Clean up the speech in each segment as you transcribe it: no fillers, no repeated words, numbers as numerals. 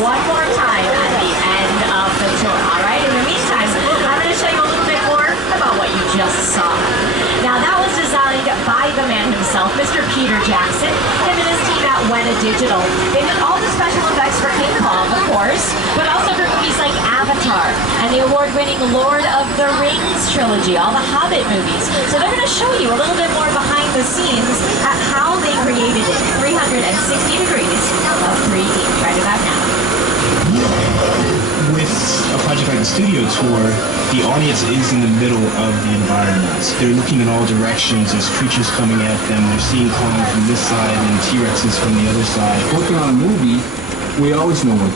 one more time at the end of the tour. All right, in the meantime, I'm going to show you a little bit more about what you just saw. Now, that was designed by the man himself, Mr. Peter Jackson, him and his team at Weta Digital. They did all the special effects for King Kong, of course, but also for movies like Avatar and the award-winning Lord of the Rings trilogy, all the Hobbit movies. So they're going to show you a little bit more behind the scenes at how they created it, 360 degrees of 3D. Right about now. With a project like the studio tour, the audience is in the middle of the environment. They're looking in all directions. There's creatures coming at them. They're seeing Kong from this side and T-Rexes from the other side. Working on a movie, we always know where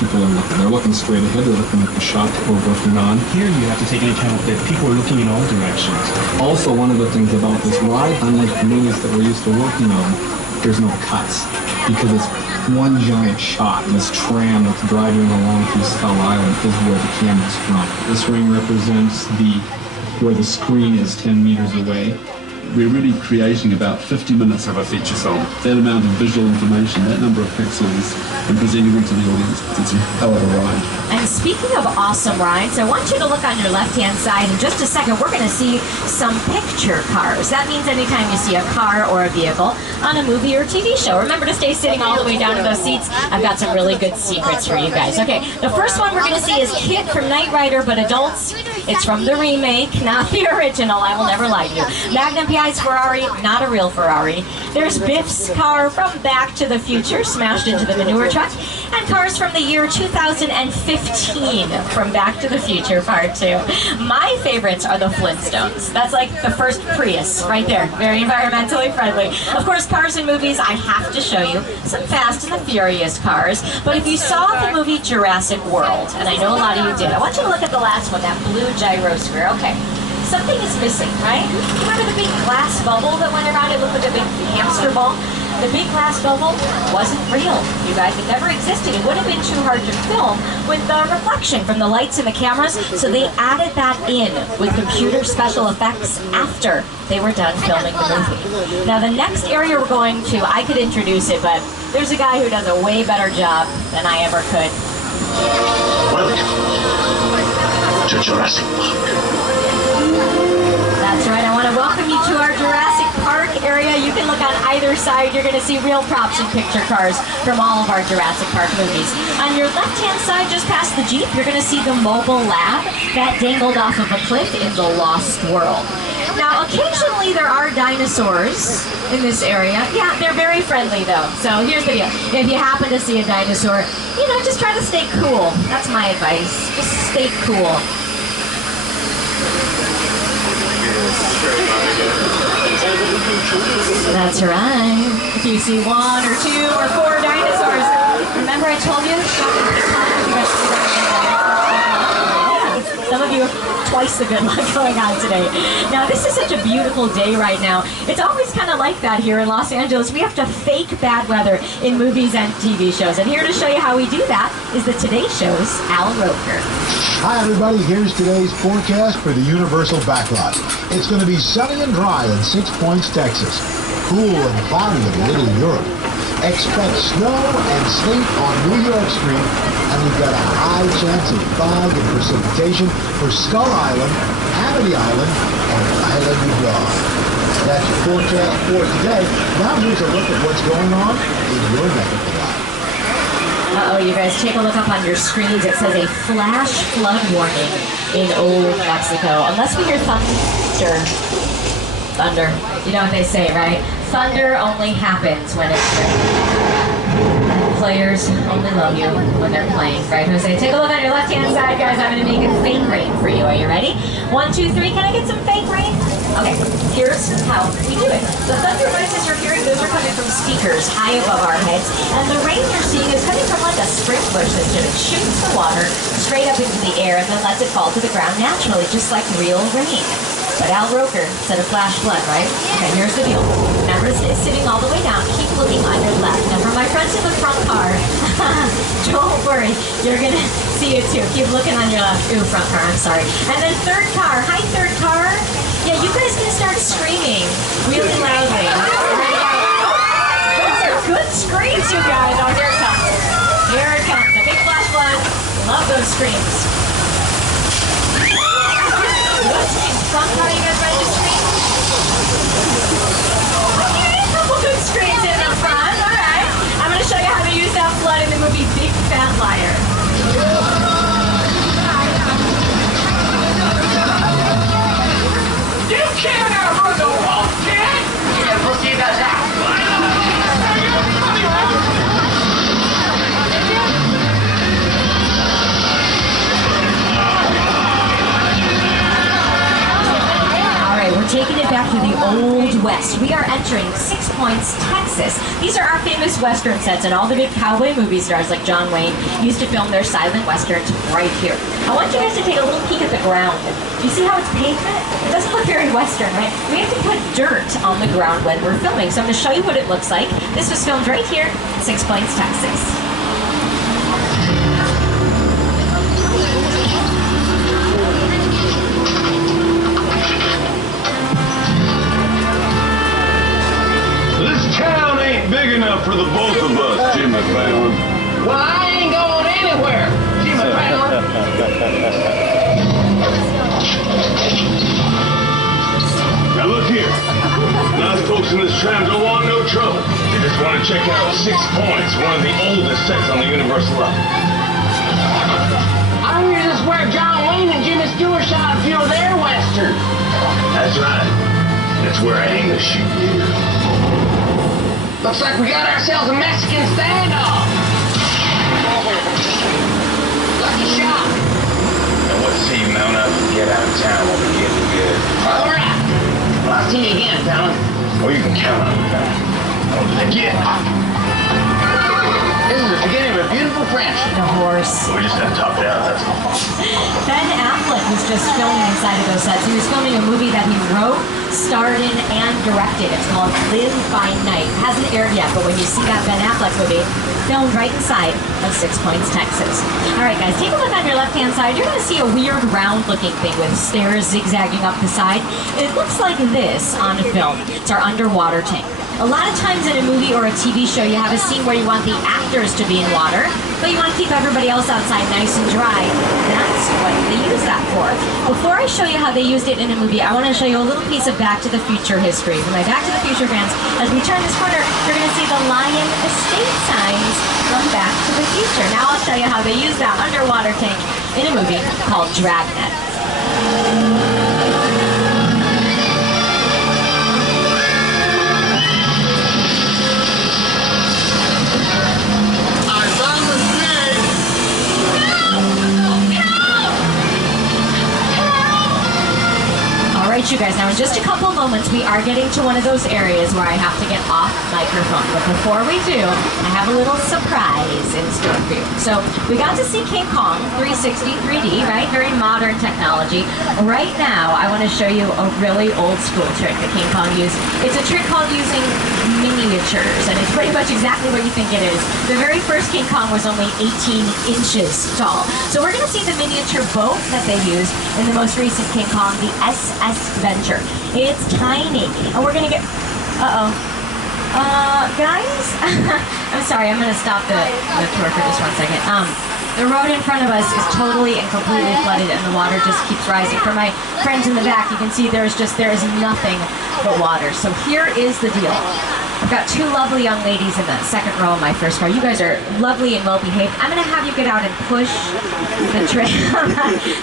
people are looking. They're looking straight ahead. They're looking at the shot that we're working on. Here you have to take into account that people are looking in all directions. Also, one of the things about this ride, unlike the movies that we're used to working on, there's no cuts because it's one giant shot. This tram that's driving along through Skull Island is where the camera's from. This ring represents where the screen is 10 meters away. We're really creating about 50 minutes of a feature film. That amount of visual information, that number of pixels, and presenting them to the audience, it's a hell of a ride. And speaking of awesome rides, I want you to look on your left-hand side. In just a second, we're going to see some picture cars. That means anytime you see a car or a vehicle on a movie or TV show, remember to stay sitting all the way down to those seats. I've got some really good secrets for you guys. Okay, the first one we're going to see is Kit from Knight Rider, but adults. It's from the remake, not the original. I will never lie to you. Magnum PI's Ferrari, not a real Ferrari. There's Biff's car from Back to the Future, smashed into the manure truck. And cars from the year 2015 from Back to the Future Part 2. My favorites are the Flintstones. That's like the first Prius right there. Very environmentally friendly. Of course, cars in movies, I have to show you some Fast and the Furious cars. But if you saw the movie Jurassic World, and I know a lot of you did, I want you to look at the last one, that blue gyrosphere. Okay. Something is missing, right? Remember the big glass bubble that went around? It looked like a big hamster ball. The big glass bubble wasn't real, you guys. It never existed. It would have been too hard to film with the reflection from the lights and the cameras, so they added that in with computer special effects after they were done filming the movie. Now, the next area we're going to, I could introduce it, but there's a guy who does a way better job than I ever could. Welcome to Jurassic Park. That's right, I want to welcome you to our Jurassic Park area. You can look on either side. You're going to see real props and picture cars from all of our Jurassic Park movies. On your left-hand side, just past the Jeep, you're going to see the mobile lab that dangled off of a cliff in the Lost World. Now, occasionally there are dinosaurs in this area. Yeah, they're very friendly, though. So here's the deal. If you happen to see a dinosaur, you know, just try to stay cool. That's my advice. Just stay cool. That's right. If you see 1 or 2 or 4 dinosaurs, remember I told you? Some of you have twice the good luck going on today. Now, this is such a beautiful day right now. It's always kind of like that here in Los Angeles. We have to fake bad weather in movies and TV shows. And here to show you how we do that is the Today Show's Al Roker. Hi, everybody. Here's today's forecast for the Universal Backlot. It's going to be sunny and dry in 6 Points, Texas. Cool and cloudy in Little Europe. Expect snow and sleet on New York Street, and we've got a high chance of fog and precipitation for Skull Island, Amity Island, and Island of Dog. That's your forecast for today. Now here's a look at what's going on in your neck of the lot. Uh-oh, you guys, take a look up on your screens. It says a flash flood warning in Old Mexico. Unless we hear thunder. You know what they say, right? Thunder only happens when it's raining. Players only love you when they're playing, right, Jose? Take a look on your left-hand side, guys. I'm going to make it fake rain for you. Are you ready? 1, 2, 3. Can I get some fake rain? Okay, here's how we do it. The thunder noises you're hearing, those are coming from speakers high above our heads. And the rain you're seeing is coming from like a sprinkler system. It shoots the water straight up into the air and then lets it fall to the ground naturally, just like real rain. But Al Roker said a flash flood, right? Okay, here's the deal. Remember, it's sitting all the way down. Keep looking on your left. Now, for my friends in the front car, don't worry. You're going to see it too. Keep looking on your left. Ooh, front car, I'm sorry. And then third car. Hi, third car. Yeah, you guys can start screaming really loudly. Those are good screams, you guys. Oh, here it comes. Here it comes. love those screams. Those screams fun. How are you guys ready to scream? Okay, a couple good screams in the front. All right. I'm going to show you how to use that flood in the movie Big Fat Liar. You can't outrun the wolf, kid! Yeah, we'll see about that. We're taking it back to the Old West. We are entering 6 Points, Texas. These are our famous Western sets, and all the big cowboy movie stars like John Wayne used to film their silent Westerns right here. I want you guys to take a little peek at the ground. Do you see how it's pavement? It doesn't look very Western, right? We have to put dirt on the ground when we're filming, so I'm going to show you what it looks like. This was filmed right here, 6 Points, Texas. Big enough for the both of us, Jim McFarland. Well, I ain't going anywhere, Jim McFarland. Now look here. Nice folks in this tram don't want no trouble. They just want to check out 6 Points, one of the oldest sets on the Universal level. I hear this is where John Wayne and Jimmy Stewart shot a few of their westerns. That's right. That's where Amos shoot you. Looks like we got ourselves a Mexican standoff. Lucky shot. Now let's see you mount up and get out of town while we're getting good. All right. Well, I'll see you again, fella. Oh, you can count on me, pal. Don't forget. This is the beginning of a beautiful friendship. The horse. We just have to top it out, that's all. Ben Affleck was just filming inside of those sets. He was filming a movie that he wrote, starred in, and directed. It's called Live by Night. It hasn't aired yet, but when you see that Ben Affleck movie, filmed right inside of 6 Points, Texas. All right, guys, take a look on your left-hand side. You're going to see a weird round-looking thing with stairs zigzagging up the side. It looks like this on film. It's our underwater tank. A lot of times in a movie or a TV show, you have a scene where you want the actors to be in water, but you want to keep everybody else outside nice and dry. That's what they use that for. Before I show you how they used it in a movie, I want to show you a little piece of Back to the Future history. For my Back to the Future fans, as we turn this corner, you're going to see the Lion Estate signs from Back to the Future. Now I'll show you how they use that underwater tank in a movie called Dragnet. Alright, you guys, now in just a couple of moments we are getting to one of those areas where I have to get off microphone. But before we do, I have a little surprise in store for you. So we got to see King Kong 360 3D, right? Very modern technology. Right now, I want to show you a really old school trick that King Kong used. It's a trick called using miniatures, and it's pretty much exactly what you think it is. The very first King Kong was only 18 inches tall. So we're going to see the miniature boat that they used in the most recent King Kong, the SS Venture. It's tiny, and we're gonna get. Guys, I'm sorry. I'm gonna stop the tour for just 1 second. The road in front of us is totally and completely flooded, and the water just keeps rising. For my friends in the back, you can see there is nothing but water. So here is the deal. I've got two lovely young ladies in the second row of my first car. You guys are lovely and well-behaved. I'm going to have you get out and push the tram.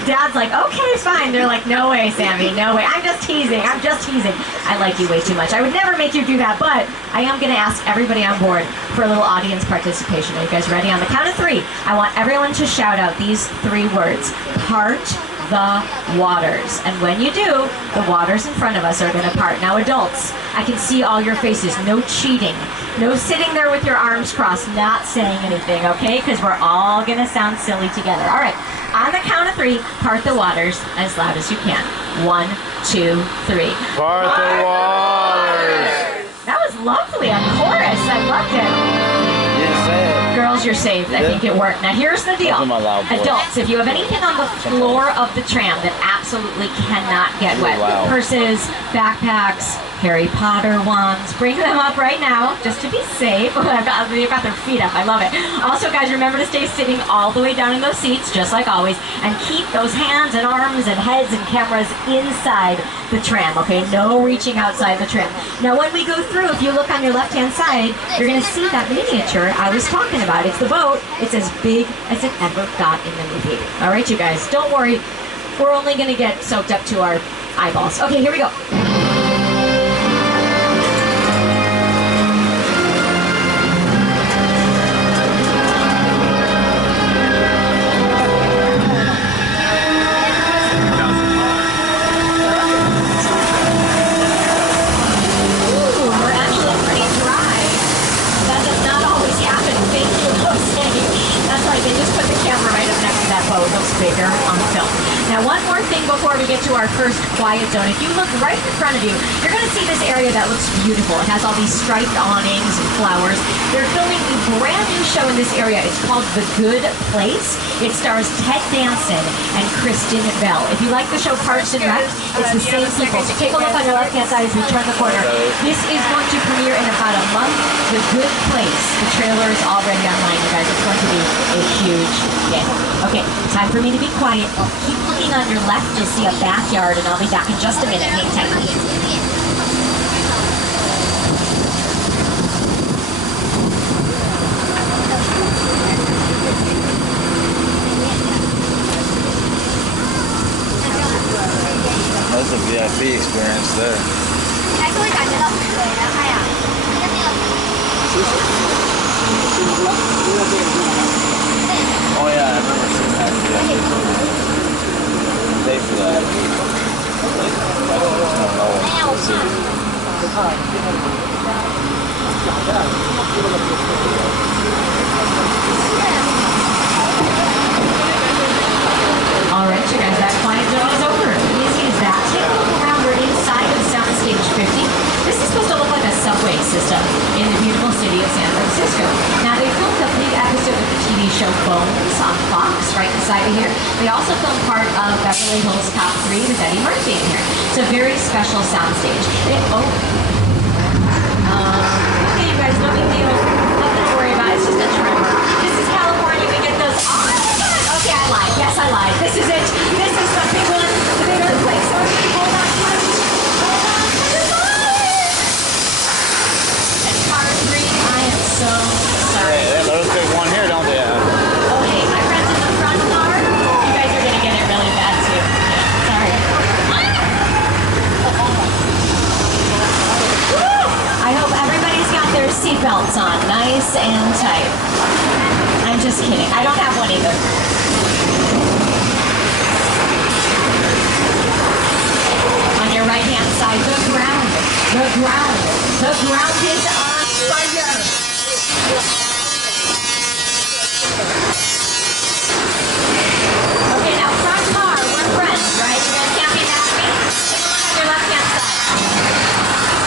Dad's like, okay, fine. They're like, no way, Sammy, no way. I'm just teasing. I like you way too much. I would never make you do that, but I am going to ask everybody on board for a little audience participation. Are you guys ready? On the count of three, I want everyone to shout out these three words. Part the waters. And when you do, the waters in front of us are going to part. Now adults, I can see all your faces. No cheating. No sitting there with your arms crossed, not saying anything, okay? Because we're all going to sound silly together. All right. On the count of three, part the waters as loud as you can. 1, 2, 3. Part the waters. That was lovely on chorus. I loved it. Girls, you're saved. I think it worked. Now here's the deal. Adults, if you have anything on the floor of the tram that absolutely absolutely cannot get wet. Wow. Purses, backpacks, Harry Potter wands. Bring them up right now, just to be safe. They've got their feet up. I love it. Also, guys, remember to stay sitting all the way down in those seats, just like always, and keep those hands and arms and heads and cameras inside the tram, okay? No reaching outside the tram. Now, when we go through, if you look on your left-hand side, you're going to see that miniature I was talking about. It's the boat. It's as big as it ever got in the movie. All right, you guys, don't worry. We're only going to get soaked up to our eyeballs. Okay, here we go. They just put the camera right up next to that boat. It looks bigger on film. Now, one more thing before we get to our first quiet zone. If you look right in front of you, you're going to see this area that looks beautiful. It has all these striped awnings and flowers. They're filming a brand new show in this area. It's called The Good Place. It stars Ted Danson and Kristen Bell. If you like the show Parks and Rec, it's the same people. So take a look on your left-hand side as we turn the corner. This is going to premiere in about a month. The Good Place. The trailer is already online, you guys. It's going to be a huge hit. Okay, time for me to be quiet. Keep looking on your left. You'll see a backyard, and I'll be back in just a minute. Hang tight. That's a VIP experience there. Oh yeah, I remember seeing that. Pay for that. All right, you guys, that quiet zone is over. Easy as that. Take a look around. We're inside of Soundstage 50. This is supposed to look like a subway system in the beautiful city of San Francisco. Now, they filmed a big episode of the TV show Bones on Fox right inside of here. They also filmed part of Beverly Hills Cop 3 with Eddie Murphy in here. It's a very special soundstage. Okay, you guys, no big deal. Nothing to worry about. It's just a tremor. This is California. We get those. Oh, my God. Okay, I lied. Yes, I lied. This is it. This is the big one. The big earthquake. So hold on to it. Hold on to your life. And car 3, I am so sorry. Hey, they have an earthquake one here, don't they? Okay, my friends in the front car, you guys are going to get it really bad too. Yeah, sorry. Woo! I hope everybody's got their seatbelts on, nice and tight. I'm just kidding. I don't have one either. On your right-hand side, the ground is on fire. Okay, now front car, we're friends, right? You guys can't be mad at me. Take a look on your left-hand side.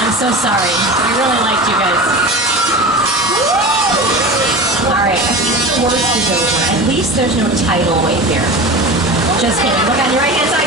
I'm so sorry. I really liked you guys. Alright, I think the worst is over. At least there's no tidal wave here. Just kidding. Look on your right-hand side.